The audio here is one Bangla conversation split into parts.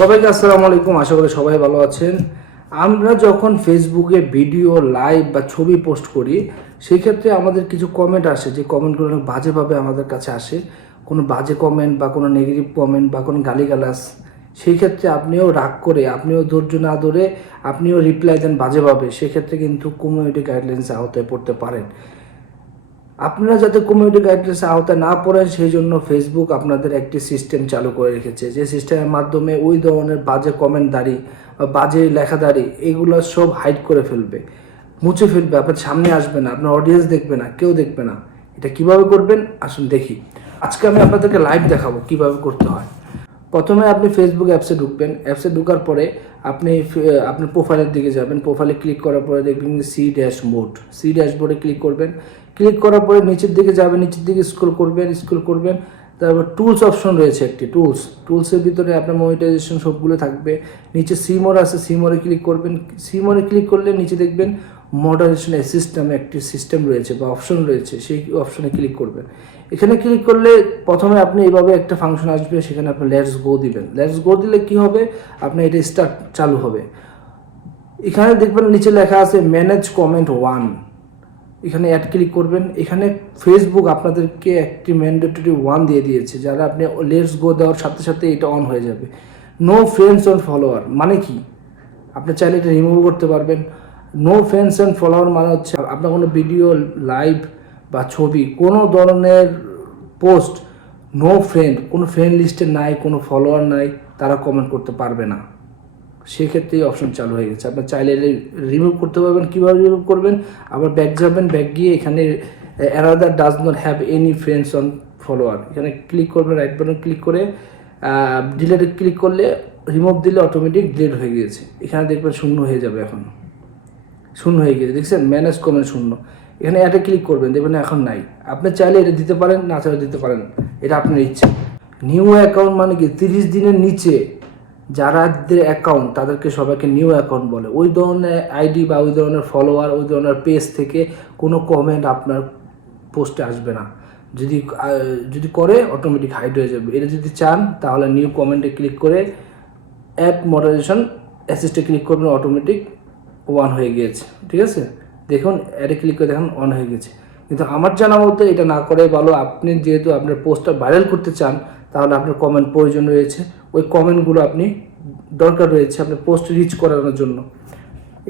সবাইকে আসসালামু আলাইকুম, আশা করি সবাই ভালো আছেন। আমরা যখন ফেসবুকে ভিডিও লাইভ বা ছবি পোস্ট করি সেই ক্ষেত্রে আমাদের কিছু কমেন্ট আসে, যে কমেন্টগুলো অনেক বাজেভাবে আমাদের কাছে আসে। কোনো বাজে কমেন্ট বা কোনো নেগেটিভ কমেন্ট বা কোনো গালিগালাজ সেই ক্ষেত্রে আপনিও রাগ করে, আপনিও ধৈর্য না ধরে, আপনিও রিপ্লাই দেন বাজেভাবে, সেক্ষেত্রে কিন্তু কমিউনিটি গাইডলাইন্স আওতায় পড়তে পারেন। আপনারা যাতে কমিউনিটি গাইডলাইন্স আওতায় না পড়েন সেই জন্য ফেসবুক আপনাদের একটি সিস্টেম চালু করে রেখেছে। যে সিস্টেমের মাধ্যমে ওই ধরনের বাজে কমেন্ট দাঁড়ি বাজে দাঁড়ি, এগুলো সব হাইড করে ফেলবে। মুছে ফেলবে, আপনার সামনে আসবে না, আপনার অডিয়েন্স দেখবে না, কেউ দেখবে না। এটা কীভাবে করবেন? আসুন দেখি। আজকে আমি আপনাদেরকে লাইভ দেখাবো কীভাবে করতে হয়। প্রথমে আপনি ফেসবুক অ্যাপসে ঢুকবেন। অ্যাপসে ঢোকার পরে আপনি আপনার প্রোফাইলের দিকে যাবেন। প্রোফাইলে ক্লিক করার পরে দেখবেন সি ড্যাশ মোড সি ড্যাশবোর্ডে ক্লিক করবেন। ক্লিক করার পরে নিচের দিকে যাবেন, নিচের দিকে স্ক্রল করবেন স্ক্রল করবেন। তারপর টুলস অপশন রয়েছে একটি টুলস টুলসের ভিতরে আপনার মনিটাইজেশন সবগুলো থাকবে। নিচে সিমোর আছে সিমোরে ক্লিক করবেন। সিমোরে ক্লিক করলে নিচে দেখবেন মডারেশন সিস্টেম একটি সিস্টেম রয়েছে বা অপশন রয়েছে, সেই অপশনে ক্লিক করবেন। এখানে ক্লিক করলে প্রথমে আপনি এইভাবে একটা ফাংশন আসবে, সেখানে আপনি লেটস গো দিবেন। লেটস গো দিলে কি হবে? আপনি এটা স্টার্ট চালু হবে। এখানে দেখবেন নিচে লেখা আছে ম্যানেজ কমেন্ট ওয়ান এখানে অ্যাড ক্লিক করবেন। এখানে ফেসবুক আপনাদেরকে একটি ম্যান্ডেটরি ওয়ান দিয়ে দিয়েছে, যারা আপনি লেটস গো দেওয়ার সাথে সাথে এটা অন হয়ে যাবে। নো ফ্রেন্ডস অন ফলোয়ার মানে কি? আপনি চাইলে এটা রিমুভ করতে পারবেন। নো ফ্রেন্ডস অ্যান্ড ফলোয়ার মানে হচ্ছে আপনার কোনো ভিডিও লাইভ বা ছবি, কোনো ধরনের পোস্ট নো ফ্রেন্ড কোনো ফ্রেন্ড লিস্টে নাই, কোনো ফলোয়ার নাই, তারা কমেন্ট করতে পারবে না। সেক্ষেত্রে এই অপশন চালু হয়ে গেছে। আপনার চাইলে রিমুভ করতে পারবেন, কীভাবে রিমুভ করবেন? আবার ব্যাক যাবেন ব্যাক গিয়ে এখানে another does not have any friends on follower এখানে ক্লিক করবেন রাইট বাটন ক্লিক করে ডিলেটে ক্লিক করলে রিমুভ দিলে অটোমেটিক ডিলেট হয়ে গিয়েছে। এখানে দেখবেন শূন্য হয়ে যাবে এখন। শূন্য হয়ে গেছে, দেখছেন? ম্যানেজ কমেন্ট শূন্য। এখানে অ্যাডে ক্লিক করবেন, দেখবেন এখন নাই। আপনি চাইলে এটা দিতে পারেন, না চাইলে দিতে পারেন এটা আপনার ইচ্ছে। নিউ অ্যাকাউন্ট মানে কি? তিরিশ দিনের নিচে যারাদের অ্যাকাউন্ট তাদেরকে সবাইকে নিউ অ্যাকাউন্ট বলে। ওই ধরনের আইডি বা ওই ধরনের ফলোয়ার ওই ধরনের পেজ থেকে কোনো কমেন্ট আপনার পোস্টে আসবে না। যদি যদি করে অটোমেটিক হাইড হয়ে যাবে। এটা যদি চান, তাহলে নিউ কমেন্টে ক্লিক করে অ্যাপ মডারেশন অ্যাসিস্টে ক্লিক করবেন অটোমেটিক ওয়ান হয়ে গিয়েছে, ঠিক আছে? দেখুন অ্যাডে ক্লিক করে দেখুন অন হয়ে গেছে কিন্তু আমার জানা মতো এটা না করে ভালো। আপনি যেহেতু আপনার পোস্টটা ভাইরাল করতে চান, তাহলে আপনার কমেন্ট প্রয়োজন রয়েছে। ওই কমেন্টগুলো আপনি দরকার রয়েছে আপনার পোস্ট রিচ করানোর জন্য।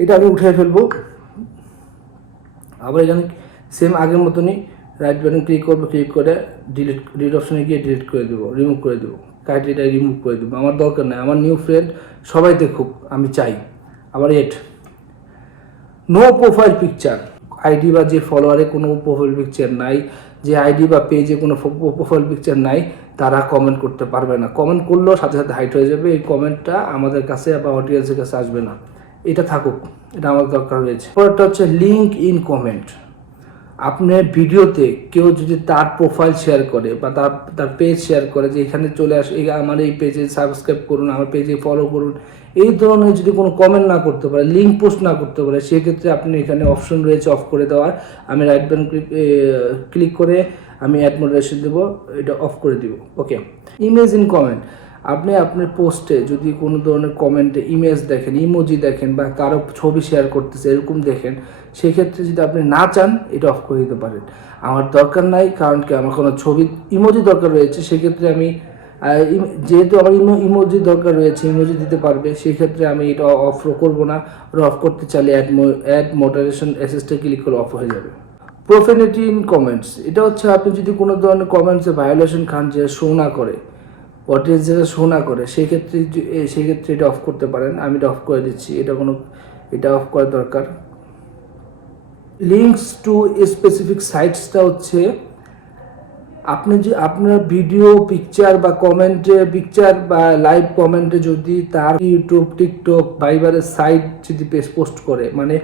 এটা আমি উঠে ফেলব। আবার এখানে সেম আগের মতনই রাইট বাটন ক্লিক করব ক্লিক করে ডিলিট ডিলিট অপশনে গিয়ে ডিলিট করে দেবো রিমুভ করে দেবো। ক্রাইটেরিয়া রিমুভ করে দেবো। আমার দরকার নেই। আমার নিউ ফ্রেন্ড সবাই দেখুক, আমি চাই। আবার at no profile picture ID বা যে ফলোয়ারে কোনো প্রোফাইল পিকচার নাই, যে আইডি বা পেজে কোনো প্রোফাইল পিকচার নাই, তারা কমেন্ট করতে পারবে না। কমেন্ট করলেও সাথে সাথে হাইট হয়ে যাবে, এই কমেন্টটা আমাদের কাছে বা অডিয়েন্সের কাছে আসবে না। এটা থাকুক, এটা আমার দরকার রয়েছে। পরেরটা হচ্ছে লিঙ্ক ইন কমেন্ট আপনার ভিডিওতে কেউ যদি তার প্রোফাইল শেয়ার করে বা তার তার পেজ শেয়ার করে যে এখানে চলে আস আমার এই পেজে সাবস্ক্রাইব করুন, আমার পেজে ফলো করুন, এই ধরনের যদি কোনো কমেন্ট না করতে পারে লিঙ্ক পোস্ট না করতে পারে, সেক্ষেত্রে আপনি এখানে অপশন রয়েছে অফ করে দেওয়ার। আমি রাইট বাটন ক্লিক ক্লিক করে আমি অ্যাড মডারেশন দেবো, এটা অফ করে দিব ওকে ইমেজ ইন কমেন্ট আপনি আপনার পোস্টে যদি কোনো ধরনের কমেন্টে ইমেজ দেখেন ইমোজি দেখেন বা কারও ছবি শেয়ার করতেছে, এরকম দেখেন, সেক্ষেত্রে যদি আপনি না চান, এটা অফ করে দিতে পারেন। আমার দরকার নাই, কারণ কি আমার কোনো ছবি ইমোজি দরকার রয়েছে, সেক্ষেত্রে আমি যেহেতু আমার ইমো ইমোজি দরকার রয়েছে ইমোজি দিতে পারবে, সেক্ষেত্রে আমি এটা অফ করব না অফ করতে চাইলে অ্যাড অ্যাড মোটারেশন অ্যাসিস্টে ক্লিক করে অফ হয়ে যাবে। প্রোফেনিটি ইন কমেন্টস এটা হচ্ছে আপনি যদি কোনো ধরনের কমেন্টসে ভায়োলেশন খান যে শো না করে অডিয়েন্স যেটা শো না করে সেক্ষেত্রে সেক্ষেত্রে এটা অফ করতে পারেন। আমি এটা অফ করে দিচ্ছি, এটা কোনো, এটা অফ করা দরকার। লিঙ্কস টু স্পেসিফিক সাইটসটা হচ্ছে, আপনি যে, আপনার ভিডিও পিকচার বা কমেন্টে পিকচার বা লাইভ কমেন্টে যদি তার ইউটিউব টিকটক ভাইবারের সাইট যদি পেজ পোস্ট করে মানে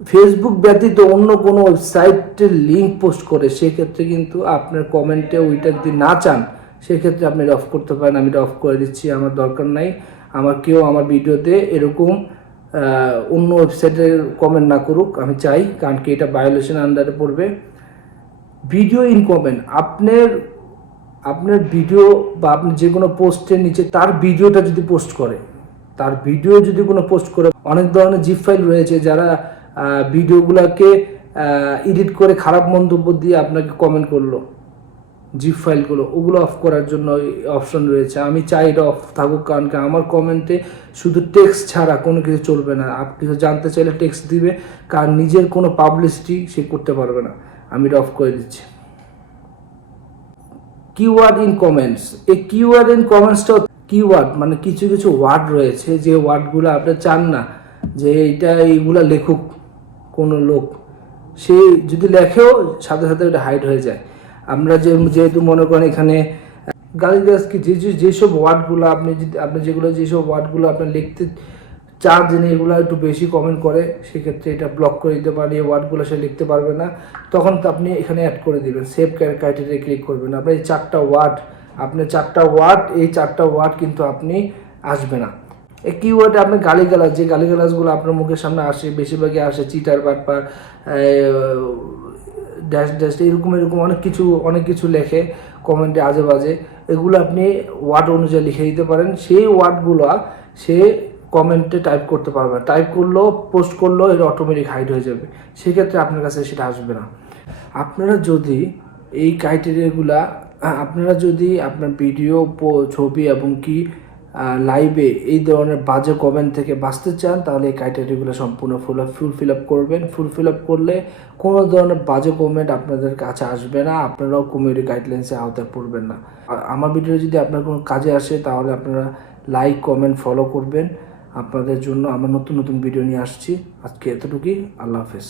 ফেসবুক ব্যতীত অন্য কোনো ওয়েবসাইটের লিঙ্ক পোস্ট করে সেক্ষেত্রে কিন্তু আপনার কমেন্টে ওইটা যদি না চান সেক্ষেত্রে আপনি এটা অফ করতে পারেন, আমি এটা অফ করে দিচ্ছি, আমার দরকার নাই। আমার কেউ আমার ভিডিওতে এরকম অন্য ওয়েবসাইটের কমেন্ট না করুক, আমি চাই, কারণ কি এটা ভায়োলেশন আন্ডারে পড়বে। ভিডিও ইন কমেন্ট আপনার আপনার ভিডিও বা আপনি যে কোনো পোস্টের নিচে তার ভিডিওটা যদি পোস্ট করে, তার ভিডিও যদি কোনো পোস্ট করে, অনেক ধরনের জিপ ফাইল রয়েছে যারা ভিডিওগুলোকে এডিট করে খারাপ মন্তব্য দিয়ে আপনাকে কমেন্ট করল। জিপ ফাইলগুলো ওগুলো অফ করার জন্য অপশন রয়েছে। আমি চাই এটা অফ থাকুক, কারণ কি আমার কমেন্টে শুধু টেক্সট ছাড়া কোনো কিছু চলবে না। আপনি কিছু জানতে চাইলে টেক্সট দিবে কার নিজের কোনো পাবলিসিটি সে করতে পারবে না। আমি এটা অফ করে দিচ্ছি। কিওয়ার্ড ইন কমেন্টস এই কিওয়ার্ড ইন কমেন্টসটা কিওয়ার্ড মানে কিছু কিছু ওয়ার্ড রয়েছে, যে ওয়ার্ডগুলো আপনি চান না, যে এটা এইগুলা লেখুক কোনো লোক। সে যদি লেখেও, সাথে সাথে ওটা হাইড হয়ে যায়। আমরা যে যেহেতু মনে করেন এখানে গালিগাছ কি যে যেসব ওয়ার্ডগুলো আপনি আপনি যেগুলো যেসব ওয়ার্ডগুলো আপনার লিখতে চার জেনে এগুলো একটু বেশি কমেন্ট করে, সেক্ষেত্রে এটা ব্লক করে দিতে পারে এই ওয়ার্ডগুলো সে লিখতে পারবে না। তখন তো আপনি এখানে অ্যাড করে দিবেন সেভ ক্রাইটেরিয়া ক্লিক করবেন। আপনার এই চারটা ওয়ার্ড আপনি চারটা ওয়ার্ড এই চারটা ওয়ার্ড কিন্তু আপনি আসবে না। এই কিওয়ার্ডে আপনি গালিগালাজ, যে গালিগালাজগুলো আপনার মুখের সামনে আসে, বেশিরভাগই আসে চিটার বাটপার ড্যাশ ড্যাশ এরকম এরকম অনেক কিছু অনেক কিছু লেখে কমেন্টে আজে বাজে এগুলো আপনি ওয়ার্ড অনুযায়ী লিখে দিতে পারেন। সেই ওয়ার্ডগুলো সে কমেন্টে টাইপ করতে পারবে টাইপ করলেও পোস্ট করলেও এটা অটোমেটিক হাইড হয়ে যাবে। সেক্ষেত্রে আপনার কাছে সেটা আসবে না। আপনারা যদি এই ক্রাইটেরিয়াগুলা আপনারা যদি আপনার ভিডিও ছবি এবং কি লাইভে এই ধরনের বাজে কমেন্ট থেকে বাঁচতে চান, তাহলে এই ক্রাইটেরিয়াগুলো সম্পূর্ণ ফুল ফুল ফিল আপ করবেন। ফুল ফিল আপ করলে কোনো ধরনের বাজে কমেন্ট আপনাদের কাছে আসবে না। আপনারাও কমিউনিটি গাইডলাইন্সে আওতায় পড়বেন না। আমার ভিডিও যদি আপনার কোনো কাজে আসে, তাহলে আপনারা লাইক কমেন্ট ফলো করবেন। আপনাদের জন্য আমার নতুন নতুন ভিডিও নিয়ে আসছি। আজকে এতটুকুই। আল্লাহ হাফেজ।